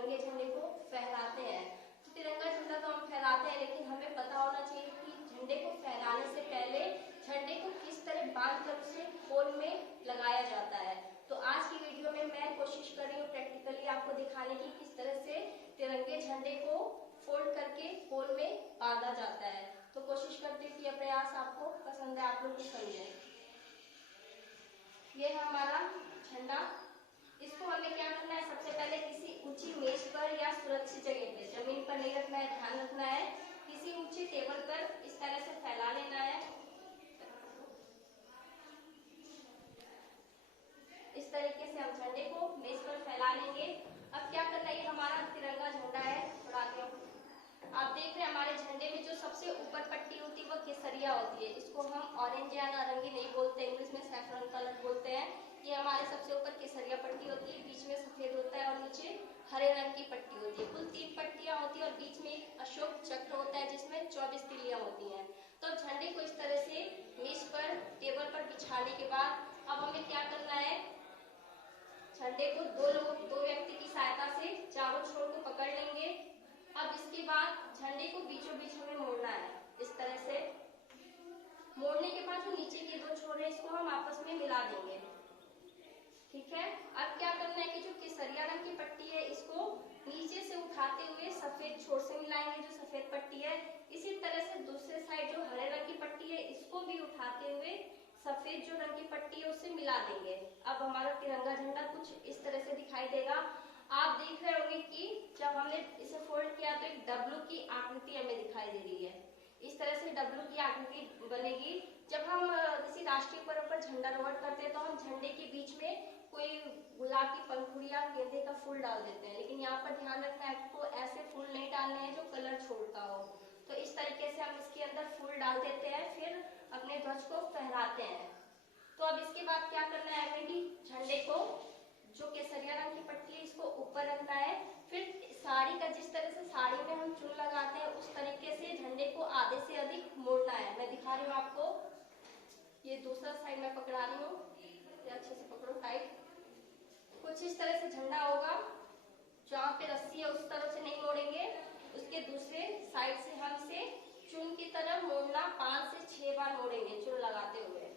तिरंगे झंडे को फहराते हैं। तो तिरंगा झंडा तो हम फहराते हैं, लेकिन हमें पता होना चाहिए कि झंडे को फहराने से पहले झंडे को किस तरह बांधकर उसे पोल में लगाया जाता है। तो आज की वीडियो में मैं कोशिश कर रही हूँ प्रैक्टिकली आपको दिखाने की किस तरह से तिरंगे झंडे को फोल्ड करके पोल में बांधा जाता है। तो कोशिश करती हूँ कि यह प्रयास आपको पसंद है, आप लोग को समझे। ये है हमारा झंडा। इसको हमें क्या करना है, सबसे पहले किसी ऊंची मेज पर या सुरक्षित जगह पे, जमीन पर नहीं रखना है, ध्यान रखना है। किसी ऊंची टेबल पर इस तरह से फैला लेना है। इस तरीके से हम झंडे को मेज पर फैला लेंगे। अब क्या करना है, ये हमारा तिरंगा झंडा है। थोड़ा आगे आप देख रहे हैं हमारे झंडे में जो सबसे ऊपर पट्टी होती है वह केसरिया होती है। इसको हम ऑरेंज या नारंगी नहीं बोलते, इंग्लिश में सैफरन कलर बोलते हैं। ये हमारे सबसे ऊपर केसरिया पट्टी होती है, बीच में सफेद होता है और नीचे हरे रंग की पट्टी होती है। कुल 3 पट्टियां होती है और बीच में एक अशोक चक्र होता है जिसमें 24 तिल्लियां होती हैं। तो झंडे को इस तरह से मेज पर टेबल पर बिछाने के बाद अब हमें क्या करना है, झंडे को दो व्यक्ति की सहायता से चारों छोर को पकड़ लेंगे। अब इसके बाद झंडे को बीचों बीच में मोड़ना है। इस तरह से मोड़ने के बाद जो नीचे के 2 छोर है इसको हम आपस में मिला देंगे। ठीक है। अब क्या करना है कि जो केसरिया रंग की पट्टी है इसको नीचे से उठाते हुए सफेद छोर से मिलाएंगे, जो सफेद पट्टी है। इसी तरह से दूसरे साइड जो हरे रंग की पट्टी है इसको भी उठाते हुए सफेद जो रंग की पट्टी है उससे मिला देंगे। अब हमारा तिरंगा झंडा कुछ इस तरह से दिखाई देगा। आप देख रहे होंगे कि जब हमने इसे फोल्ड किया तो एक डब्लू की आकृति हमें दिखाई दे रही है। इस तरह से डब्लू की आकृति बनेगी। जब हम किसी राष्ट्रीय पर्व पर झंडारोहण करते हैं तो हम झंडे के बीच में कोई गुलाब की पंखुड़ी या गेंदे का फूल डाल देते हैं, लेकिन यहाँ पर ध्यान रखना है आपको ऐसे फूल नहीं डालने हैं जो कलर छोड़ता हो। तो इस तरीके से हम इसके अंदर फूल डाल देते हैं, फिर अपने ध्वज को फहराते हैं। तो अब इसके बाद क्या करना है हमें कि झंडे को जो केसरिया रंग की पट्टी है इसको ऊपर रखना है। फिर साड़ी का जिस तरह से साड़ी में हम चून लगाते हैं उस तरीके से झंडे को आधे से अधिक मोड़ना है। मैं दिखा रही हूँ आपको। ये दूसरा साइड में पकड़ा रही हूँ, अच्छे से पकड़ो टाइट। कुछ इस तरह से झंडा होगा। जहाँ पे रस्सी है उस तरफ से नहीं मोड़ेंगे, उसके दूसरे साइड से हम इसे चून की तरफ मोड़ना 5 से 6 बार मोड़ेंगे चून लगाते हुए।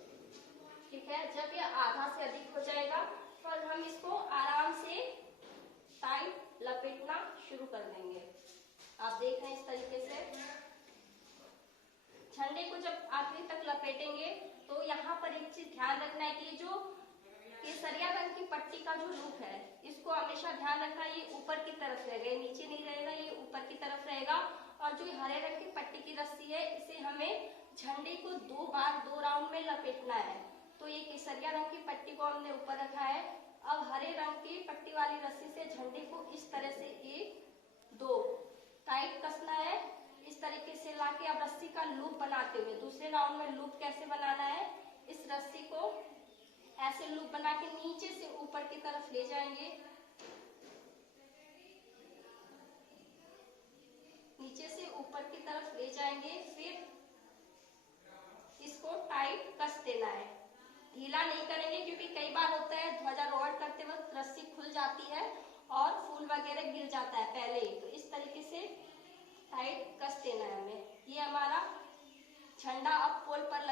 ठीक है। जब ये आधा से अधिक हो जाएगा तो हम इसको आराम से टाइट लपेटना शुरू कर देंगे। आप देख रहे हैं इस तरीके से झंडे को जब आखिरी तक लपेटेंगे तो यहाँ पर एक चीज ध्यान रखना है कि जो केसरिया रंग की पट्टी का जो लूप है इसको हमेशा ध्यान रखना, ये ऊपर की तरफ रहेगा, ये नीचे नहीं रहेगा, ये ऊपर की तरफ रहेगा। और जो हरे रंग की पट्टी की रस्सी है इसे हमें झंडे को 2 बार 2 राउंड में लपेटना है। तो ये केसरिया रंग की पट्टी को हमने ऊपर रखा है। अब हरे रंग की पट्टी वाली रस्सी से झंडे को इस तरह से 1 2 टाइट कसना है। इस तरीके से लाके अब रस्सी का लूप बनाते हुए दूसरे राउंड में लूप कैसे बनाना है, इस रस्सी को ऐसे लूप बना के नीचे से ऊपर की तरफ ले जाएंगे, नीचे से ऊपर की तरफ ले जाएंगे। फिर इसको टाइट कस देना है, ढीला नहीं करेंगे क्योंकि कई बार होता है ध्वजारोहण करते वक्त रस्सी खुल जाती है और फूल वगैरह गिर जाता है पहले ही। तो इस तरीके से टाइट कस देना है हमें। ये हमारा झंडा अब पोल पर